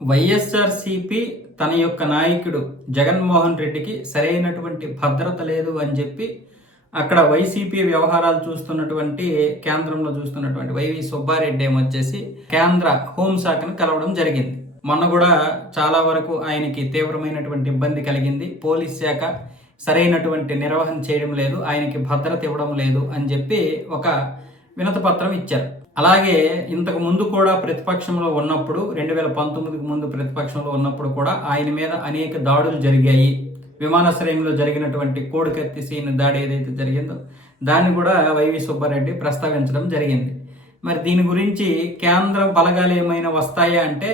వైఎస్ఆర్సీపీ తన యొక్క నాయకుడు జగన్మోహన్ రెడ్డికి సరైనటువంటి భద్రత లేదు అని చెప్పి అక్కడ వైసీపీ వ్యవహారాలు చూస్తున్నటువంటి కేంద్రంలో చూస్తున్నటువంటి వైవి సుబ్బారెడ్డి ఏమొచ్చేసి కేంద్ర హోంశాఖను కలవడం జరిగింది. మొన్న కూడా చాలా వరకు ఆయనకి తీవ్రమైనటువంటి ఇబ్బంది కలిగింది. పోలీస్ శాఖ సరైనటువంటి నిర్వహణ చేయడం లేదు, ఆయనకి భద్రత ఇవ్వడం లేదు అని చెప్పి ఒక వినతి పత్రం ఇచ్చారు. అలాగే ఇంతకు ముందు కూడా ప్రతిపక్షంలో ఉన్నప్పుడు 2019కి ముందు ప్రతిపక్షంలో ఉన్నప్పుడు కూడా ఆయన మీద అనేక దాడులు జరిగాయి. విమానాశ్రయంలో జరిగినటువంటి కోడికత్తి సీన్ దాడి ఏదైతే జరిగిందో దాన్ని కూడా వైవి సుబ్బారెడ్డి ప్రస్తావించడం జరిగింది. మరి దీని గురించి కేంద్ర బలగాలు ఏమైనా వస్తాయా అంటే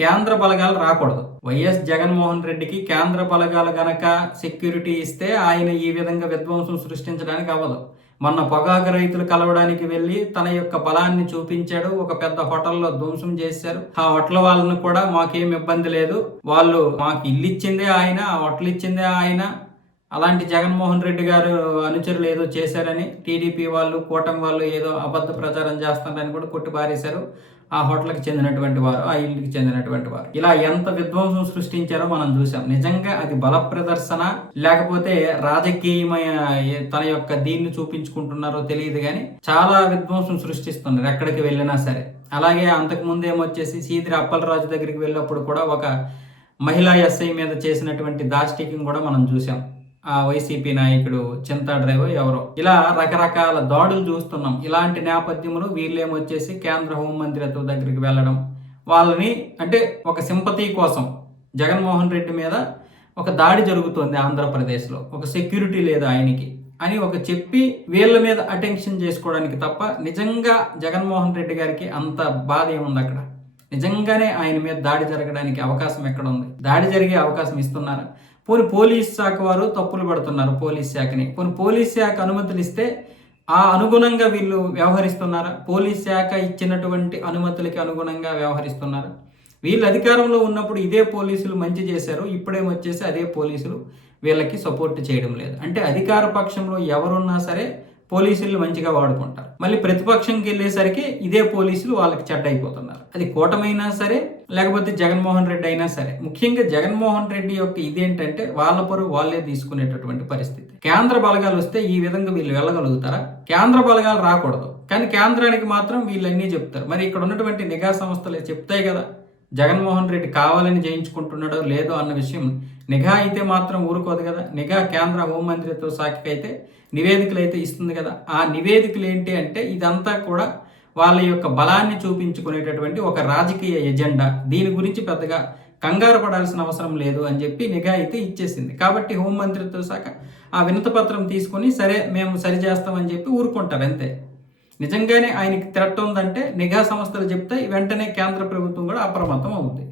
కేంద్ర బలగాలు రాకూడదు. వైఎస్ జగన్మోహన్ రెడ్డికి కేంద్ర బలగాలు గనక సెక్యూరిటీ ఇస్తే ఆయన ఈ విధంగా విధ్వంసం సృష్టించడానికి అవ్వదు. మొన్న పొగాకు రైతులు కలవడానికి వెళ్ళి తన యొక్క బలాన్ని చూపించాడు. ఒక పెద్ద హోటల్లో ధ్వంసం చేశారు. ఆ హోటల్ వాళ్ళను కూడా మాకేం ఇబ్బంది లేదు, వాళ్ళు మాకు ఇల్లు ఇచ్చిందే ఆయన, ఆ హోటల్ ఇచ్చిందే ఆయన, అలాంటి జగన్మోహన్ రెడ్డి గారు అనుచరులు ఏదో చేశారని టీడీపీ వాళ్ళు కూటమి వాళ్ళు ఏదో అబద్ధ ప్రచారం చేస్తారని కూడా కొట్టి పారేశారు. ఆ హోటల్కి చెందినటువంటి వారు, ఆ ఇల్లుకి చెందినటువంటి వారు ఇలా ఎంత విధ్వంసం సృష్టించారో మనం చూసాం. నిజంగా అది బల ప్రదర్శన లేకపోతే రాజకీయమైన తన యొక్క దీన్ని చూపించుకుంటున్నారో తెలియదు కానీ చాలా విధ్వంసం సృష్టిస్తున్నారు ఎక్కడికి వెళ్ళినా సరే. అలాగే అంతకు ముందు ఏమొచ్చేసి సీదిరి అప్పలరాజు దగ్గరికి వెళ్ళినప్పుడు కూడా ఒక మహిళా ఎస్ఐ మీద చేసినటువంటి దాష్టికం కూడా మనం చూసాం. ఆ వైసీపీ నాయకుడు చింతా డ్రైవర్ ఎవరో, ఇలా రకరకాల దాడులు చూస్తున్నాం. ఇలాంటి నేపథ్యంలో వీళ్ళేమొచ్చేసి కేంద్ర హోంమంత్రిత్వ దగ్గరికి వెళ్ళడం, వాళ్ళని అంటే ఒక సింపతి కోసం జగన్మోహన్ రెడ్డి మీద ఒక దాడి జరుగుతోంది ఆంధ్రప్రదేశ్లో, ఒక సెక్యూరిటీ లేదు ఆయనకి అని ఒక చెప్పి వీళ్ళ మీద అటెన్షన్ చేసుకోవడానికి తప్ప నిజంగా జగన్మోహన్ రెడ్డి గారికి అంత బాధ ఏముంది అక్కడ? నిజంగానే ఆయన మీద దాడి జరగడానికి అవకాశం ఎక్కడ ఉంది? దాడి జరిగే అవకాశం ఇస్తున్నారా? పోలీస్ శాఖ వారు తప్పులు పడుతున్నారు పోలీస్ శాఖని. పోలీస్ శాఖ అనుమతులు ఇస్తే ఆ అనుగుణంగా వీళ్ళు వ్యవహరిస్తున్నారా? పోలీస్ శాఖ ఇచ్చినటువంటి అనుమతులకి అనుగుణంగా వ్యవహరిస్తున్నారా? వీళ్ళు అధికారంలో ఉన్నప్పుడు ఇదే పోలీసులు మంచి చేశారు, ఇప్పుడేమొచ్చేసి అదే పోలీసులు వీళ్ళకి సపోర్ట్ చేయడం లేదు. అంటే అధికార పక్షంలో ఎవరున్నా సరే పోలీసులు మంచిగా వాడుకుంటారు, మళ్ళీ ప్రతిపక్షంకి వెళ్ళేసరికి ఇదే పోలీసులు వాళ్ళకి చెడ్డ అయిపోతున్నారు. అది కూటమైనా సరే లేకపోతే జగన్మోహన్ రెడ్డి అయినా సరే. ముఖ్యంగా జగన్మోహన్ రెడ్డి యొక్క ఇదేంటంటే వాళ్ళ పరువు వాళ్ళే తీసుకునేటటువంటి పరిస్థితి. కేంద్ర బలగాలు వస్తే ఈ విధంగా వీళ్ళు వెళ్ళగలుగుతారా? కేంద్ర బలగాలు రాకూడదు, కానీ కేంద్రానికి మాత్రం వీళ్ళన్నీ చెప్తారు. మరి ఇక్కడ ఉన్నటువంటి నిఘా సంస్థలు చెప్తాయి కదా జగన్మోహన్ రెడ్డి కావాలని చేయించుకుంటున్నాడో లేదో అన్న విషయం. నిఘా అయితే మాత్రం ఊరుకోదు కదా. నిఘా కేంద్ర హోంమంత్రిత్వ శాఖకి అయితే నివేదికలు అయితే ఇస్తుంది కదా. ఆ నివేదికలు ఏంటి అంటే ఇదంతా కూడా వాళ్ళ యొక్క బలాన్ని చూపించుకునేటటువంటి ఒక రాజకీయ ఎజెండా. దీని గురించి పెద్దగా కంగారు పడాల్సిన అవసరం లేదు అని చెప్పి నిఘా అయితే ఇచ్చేసింది. కాబట్టి హోంమంత్రిత్వ శాఖ ఆ వినతి పత్రం తీసుకొని సరే మేము సరిచేస్తామని చెప్పి ఊరుకుంటారు అంతే. నిజంగానే ఆయనకి థ్రెట్ ఉందంటే నిఘా సంస్థలు చెప్తే వెంటనే కేంద్ర ప్రభుత్వం కూడా అప్రమత్తం అవుతుంది.